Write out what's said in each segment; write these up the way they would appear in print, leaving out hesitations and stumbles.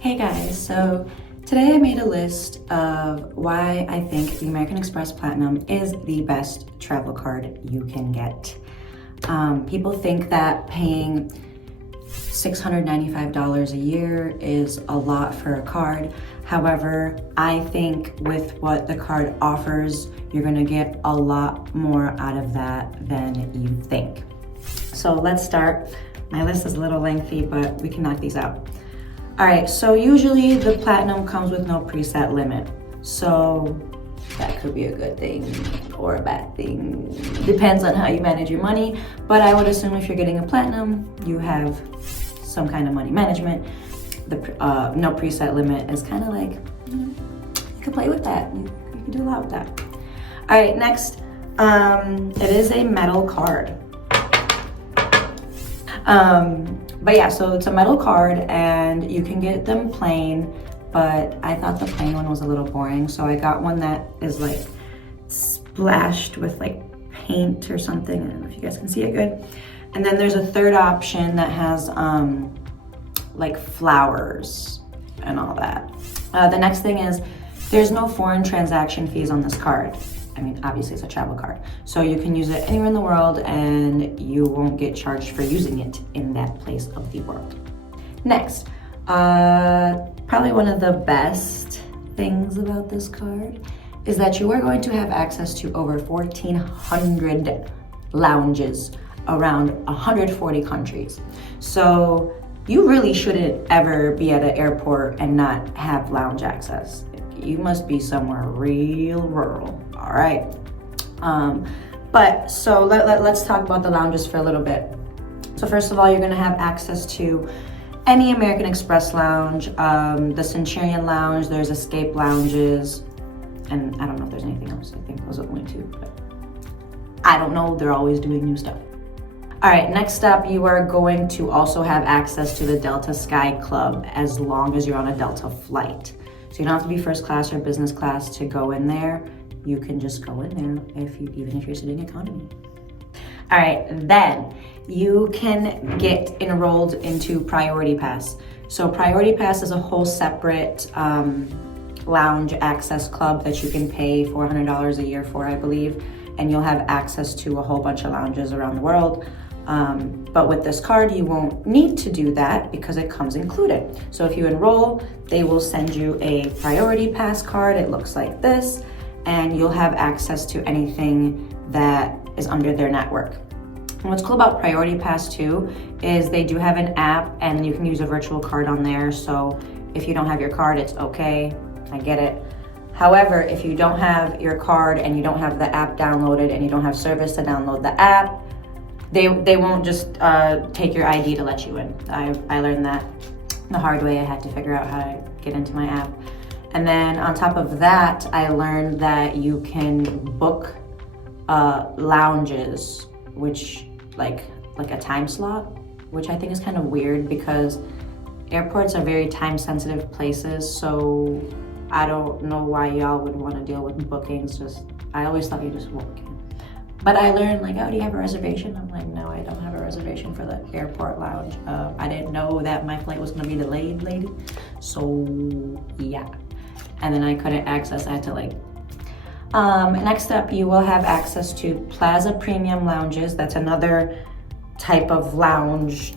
Hey guys, so today I made a list of why I think the American Express Platinum is the best travel card you can get. People think that paying $695 a year is a lot for a card. However, I think with what the card offers, you're gonna get a lot more out of that than you think. So let's start. My list is a little lengthy, but we can knock these out. All right, so usually the Platinum comes with no preset limit. So that could be a good thing or a bad thing. Depends on how you manage your money. But I would assume if you're getting a Platinum, you have some kind of money management. The no preset limit is kind of like, you can play with that. You can do a lot with that. All right, next, it is a metal card. But yeah, so it's a metal card and you can get them plain, but I thought the plain one was a little boring. So I got one that is like splashed with like paint or something. I don't know if you guys can see it good. And then there's a third option that has like flowers and all that. The next thing is there's no foreign transaction fees on this card. I mean, obviously it's a travel card. So you can use it anywhere in the world and you won't get charged for using it in that place of the world. Next, probably one of the best things about this card is that you are going to have access to over 1,400 lounges around 140 countries. So you really shouldn't ever be at an airport and not have lounge access. You must be somewhere real rural. All right. But so let's talk about the lounges for a little bit. So first of all, you're gonna have access to any American Express lounge, the Centurion Lounge, there's Escape Lounges, and I don't know if there's anything else. I think those are the only two, but I don't know, they're always doing new stuff. All right, next up, you are going to also have access to the Delta Sky Club as long as you're on a Delta flight. So you don't have to be first class or business class to go in there. You can just go in there even if you're sitting economy. All right, then you can get enrolled into Priority Pass. So Priority Pass is a whole separate lounge access club that you can pay $400 a year for, I believe, and you'll have access to a whole bunch of lounges around the world. But with this card, you won't need to do that because it comes included. So if you enroll, they will send you a Priority Pass card. It looks like this, and you'll have access to anything that is under their network. And what's cool about Priority Pass too is they do have an app and you can use a virtual card on there. So if you don't have your card, it's okay, I get it. However, if you don't have your card and you don't have the app downloaded and you don't have service to download the app, they won't just take your ID to let you in. I learned that the hard way. I had to figure out how to get into my app. And then on top of that, I learned that you can book lounges, which like a time slot, which I think is kind of weird because airports are very time sensitive places. So I don't know why y'all would want to deal with bookings. I always thought you just walk in. But I learned like, oh, do you have a reservation? I'm like, no, I don't have a reservation for the airport lounge. I didn't know that my flight was gonna be delayed, lady. So yeah. And then I couldn't access, I had to like, next up, you will have access to Plaza Premium Lounges. That's another type of lounge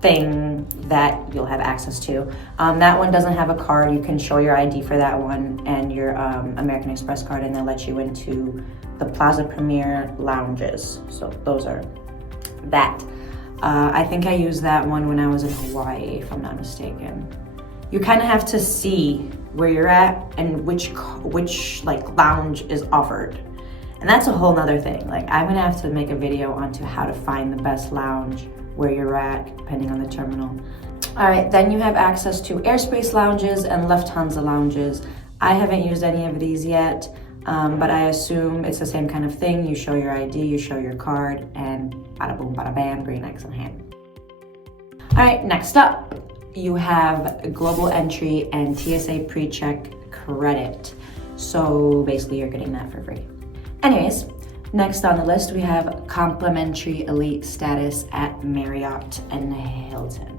thing that you'll have access to. That one doesn't have a card. You can show your ID for that one and your American Express card, and they'll let you into the Plaza Premier Lounges. So those are that. I think I used that one when I was in Hawaii, if I'm not mistaken. You kind of have to see where you're at and which like lounge is offered. And that's a whole nother thing. Like I'm gonna have to make a video onto how to find the best lounge where you're at, depending on the terminal. All right, then you have access to airspace lounges and Lufthansa lounges. I haven't used any of these yet, but I assume it's the same kind of thing. You show your ID, you show your card, and bada boom, bada bam, green X in hand. All right, next up, you have global entry and TSA pre-check credit. So basically you're getting that for free. Anyways, next on the list, we have complimentary elite status at Marriott and Hilton.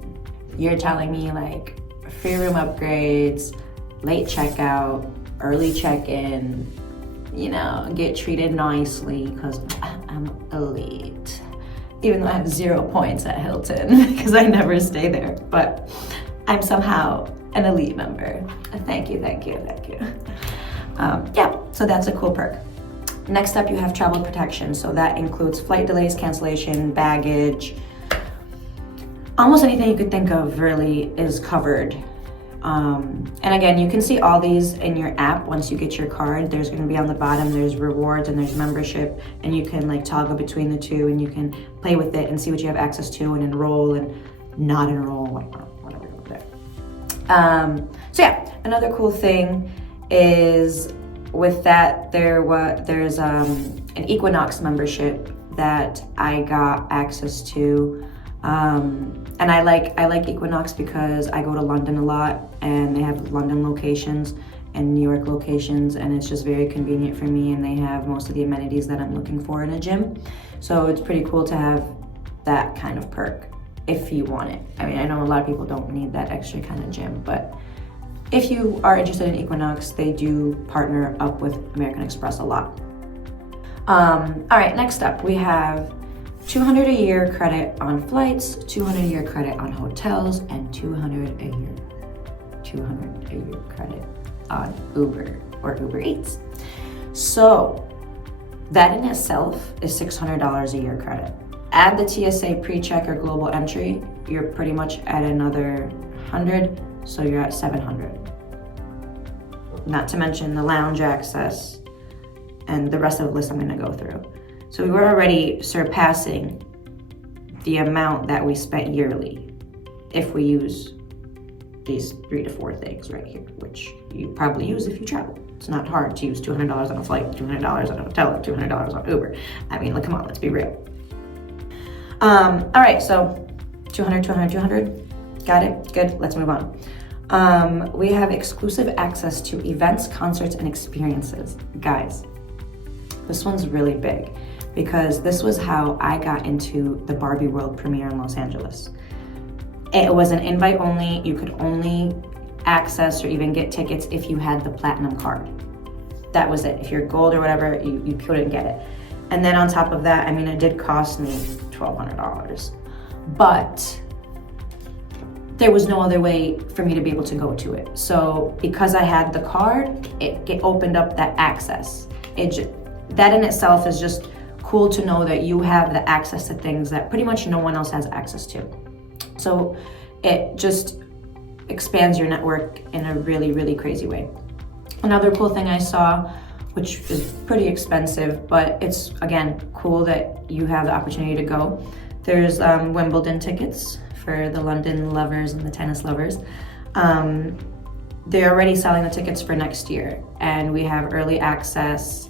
You're telling me like free room upgrades, late checkout, early check-in, you know, get treated nicely because I'm elite. Even though I have 0 points at Hilton because I never stay there, but I'm somehow an elite member. Thank you, thank you, thank you. Yeah, so that's a cool perk. Next up, you have travel protection. So that includes flight delays, cancellation, baggage. Almost anything you could think of really is covered. And again, you can see all these in your app once you get your card. There's gonna be on the bottom, there's rewards and there's membership, and you can like toggle between the two and you can play with it and see what you have access to and enroll and not enroll, whatever over there. So yeah, another cool thing is with that, there's an Equinox membership that I got access to. And I like Equinox because I go to London a lot and they have London locations and New York locations, and it's just very convenient for me, and they have most of the amenities that I'm looking for in a gym. So it's pretty cool to have that kind of perk if you want it. I mean, I know a lot of people don't need that extra kind of gym, but if you are interested in Equinox, they do partner up with American Express a lot. All right, next up we have 200 a year credit on flights, 200 a year credit on hotels, and 200 a year credit on Uber or Uber Eats. So that in itself is $600 a year credit. Add the TSA pre-check or global entry, you're pretty much at another 100, so you're at 700. Not to mention the lounge access and the rest of the list I'm gonna go through. So we were already surpassing the amount that we spent yearly if we use these 3 to 4 things right here, which you probably use if you travel. It's not hard to use $200 on a flight, $200 on a hotel, $200 on Uber. I mean, like, come on, let's be real. All right, so 200, 200, 200. Got it? Good, let's move on. We have exclusive access to events, concerts, and experiences. Guys, this one's really big because this was how I got into the Barbie World premiere in Los Angeles. It was an invite only. You could only access or even get tickets if you had the platinum card. That was it. If you're gold or whatever, you couldn't get it. And then on top of that, I mean, it did cost me $1,200, but there was no other way for me to be able to go to it. So because I had the card, it opened up that access. That in itself is just cool to know that you have the access to things that pretty much no one else has access to. So it just expands your network in a really, really crazy way. Another cool thing I saw, which is pretty expensive, but it's, again, cool that you have the opportunity to go. There's Wimbledon tickets for the London lovers and the tennis lovers. They're already selling the tickets for next year, and we have early access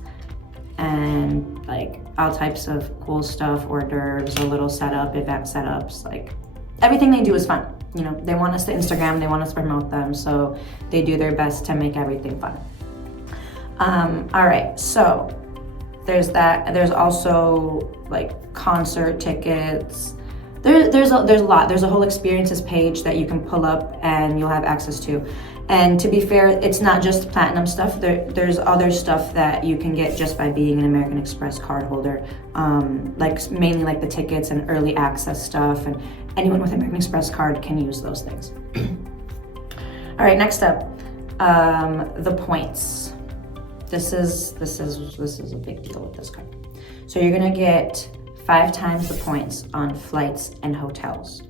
and like all types of cool stuff, hors d'oeuvres, a little setup, event setups, like everything they do is fun. You know, they want us to Instagram, they want us to promote them, so they do their best to make everything fun. All right, so there's that. There's also like concert tickets. There's a lot. There's a whole experiences page that you can pull up and you'll have access to. And to be fair, it's not just platinum stuff. There's other stuff that you can get just by being an American Express card holder, like mainly like the tickets and early access stuff. And anyone with American Express card can use those things. All right, next up, the points. This is a big deal with this card. So you're gonna get 5 times the points on flights and hotels.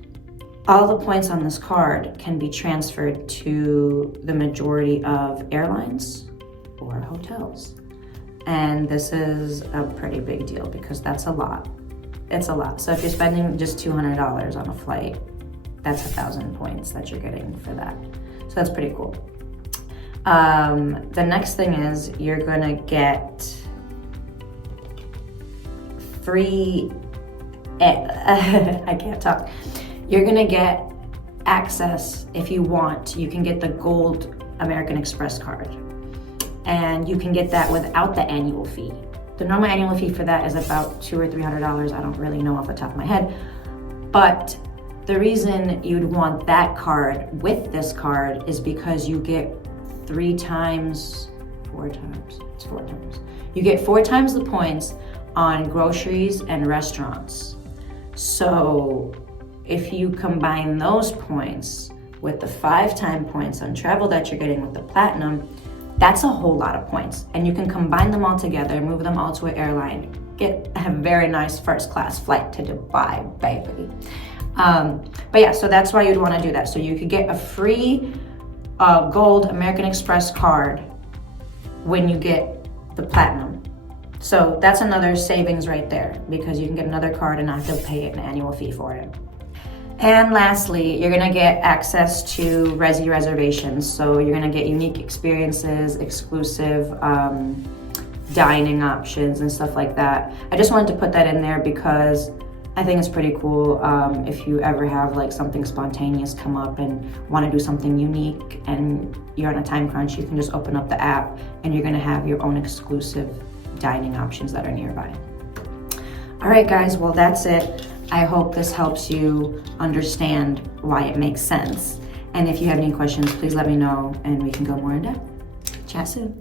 All the points on this card can be transferred to the majority of airlines or hotels. And this is a pretty big deal because that's a lot. It's a lot. So if you're spending just $200 on a flight, that's 1,000 points that you're getting for that. So that's pretty cool. The next thing is you're gonna get free, I can't talk. You're gonna get access if you want. You can get the gold American Express card, and you can get that without the annual fee. The normal annual fee for that is about $200 or $300. I don't really know off the top of my head, but The reason you'd want that card with this card is because you get 4 times. You get 4 times the points on groceries and restaurants. So if you combine those points with the 5-time points on travel that you're getting with the platinum, that's a whole lot of points. And you can combine them all together, move them all to an airline, get a very nice first class flight to Dubai, baby. But yeah, so that's why you'd want to do that. So you could get a free gold American Express card when you get the platinum. So that's another savings right there, because you can get another card and not have to pay an annual fee for it. And lastly, you're gonna get access to Resi reservations. So you're gonna get unique experiences, exclusive dining options and stuff like that. I just wanted to put that in there because I think it's pretty cool. If you ever have like something spontaneous come up and want to do something unique and you're on a time crunch, you can just open up the app and you're gonna have your own exclusive dining options that are nearby. All right, guys, well, that's it. I hope this helps you understand why it makes sense. And if you have any questions, please let me know and we can go more in depth. Chat soon.